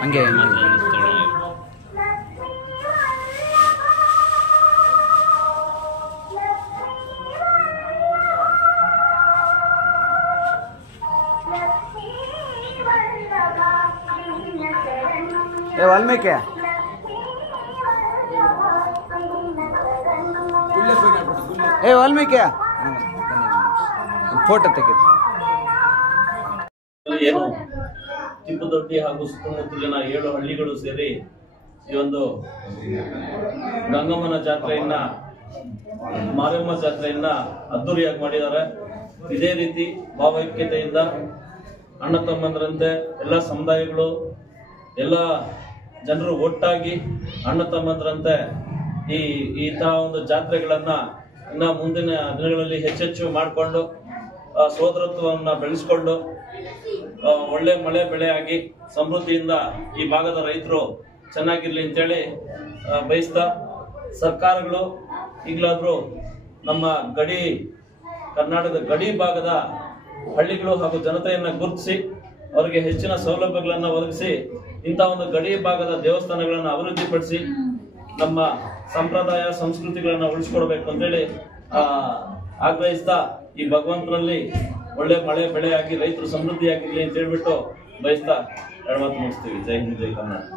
ಹಂಗೆ ವಾಲ್ಮೀಕಿ ವಾಲ್ಮೀಕಿ ಫೋಟೋ ತೆಗೆದು ಏನು ತಿಪ್ಪದೊಡ್ಡಿ ಹಾಗೂ ಸುತ್ತಮುತ್ತಲಿನ 7 ಹಳ್ಳಿಗಳು ಸೇರಿ ಈ ಒಂದು ಗಂಗಮ್ಮನ ಜಾತ್ರೆಯನ್ನ ಮಾರಮ್ಮ ಜಾತ್ರೆಯನ್ನ ಅದ್ದೂರಿಯಾಗಿ ಮಾಡಿದ್ದಾರೆ. ಇದೇ ರೀತಿ ಭಾವೈಕ್ಯತೆಯಿಂದ ಅಣ್ಣ ತಮ್ಮಂದರಂತೆ ಎಲ್ಲ ಸಮುದಾಯಗಳು ಎಲ್ಲ ಜನರು ಒಟ್ಟಾಗಿ ಅಣ್ಣ ತಮ್ಮಂದರಂತೆ ಈ ತರ ಒಂದು ಜಾತ್ರೆಗಳನ್ನ ಇನ್ನ ಮುಂದಿನ ದಿನಗಳಲ್ಲಿ ಹೆಚ್ಚೆಚ್ಚು ಮಾಡಿಕೊಂಡು ಸೋದರತ್ವವನ್ನ ಬೆಳೆಸ್ಕೊಂಡು ಒಳ್ಳೆ ಮಳೆ ಬೆಳೆ ಆಗಿ ಸಮೃದ್ಧಿಯಿಂದ ಈ ಭಾಗದ ರೈತರು ಚೆನ್ನಾಗಿರ್ಲಿ ಅಂತೇಳಿ ಬಯಸ್ತಾ, ಸರ್ಕಾರಗಳು ಈಗಲಾದ್ರೂ ನಮ್ಮ ಕರ್ನಾಟಕದ ಗಡಿ ಭಾಗದ ಹಳ್ಳಿಗಳು ಹಾಗೂ ಜನತೆಯನ್ನ ಗುರುತಿಸಿ ಅವರಿಗೆ ಹೆಚ್ಚಿನ ಸೌಲಭ್ಯಗಳನ್ನ ಒದಗಿಸಿ ಇಂಥ ಒಂದು ಗಡಿ ಭಾಗದ ದೇವಸ್ಥಾನಗಳನ್ನ ಅಭಿವೃದ್ಧಿಪಡಿಸಿ ನಮ್ಮ ಸಂಪ್ರದಾಯ ಸಂಸ್ಕೃತಿಗಳನ್ನ ಉಳಿಸ್ಕೊಡ್ಬೇಕು ಅಂತೇಳಿ ಆಗ್ರಹಿಸ್ತಾ ಈ ಭಗವಂತನಲ್ಲಿ ಒಳ್ಳೆ ಮಳೆ ಬೆಳೆ ಆಗಿ ರೈತರು ಸಮೃದ್ಧಿಯಾಗಿರ್ಲಿ ಅಂತ ಹೇಳ್ಬಿಟ್ಟು ಬಯಸ್ತಾ 2 ಮಾತು ಮುಗಿಸ್ತೀವಿ. ಜೈ ಹಿಂದ್, ಜೈ ಕರ್ನಾಟಕ.